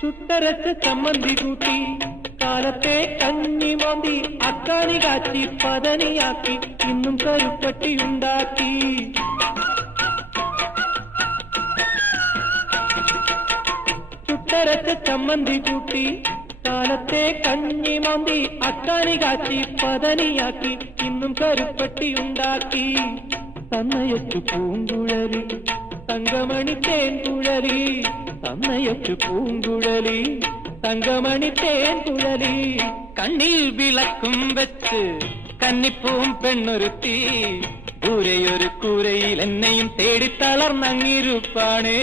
ചുട്ടരച്ച ചമ്മന്തി കൂട്ടി കാലത്തെ കഞ്ഞി മാന്തി അക്കാനി കാച്ചി പതനിയാക്കി ഇന്നും കരുപ്പട്ടി ഉണ്ടാക്കി. ചുട്ടരച്ച ചമ്മന്തി കൂട്ടി കാലത്തെ കഞ്ഞി മാന്തി അക്കാനി കാച്ചി പതനിയാക്കി ഇന്നും കരുപ്പട്ടി ഉണ്ടാക്കി. തന്നയച്ചു പൂങ്കുഴലി തങ്കമണി തേൻ தன்னையற்று பூங்குழலி தங்கமணி தேன் குழலி கண்ணில் விளக்கும் வச்சு கன்னிப்பூம் பெண்ணொருத்தி. கூரையொரு கூரையில் என்னையும் தேடி தளர்ந்தங்கிருப்பானே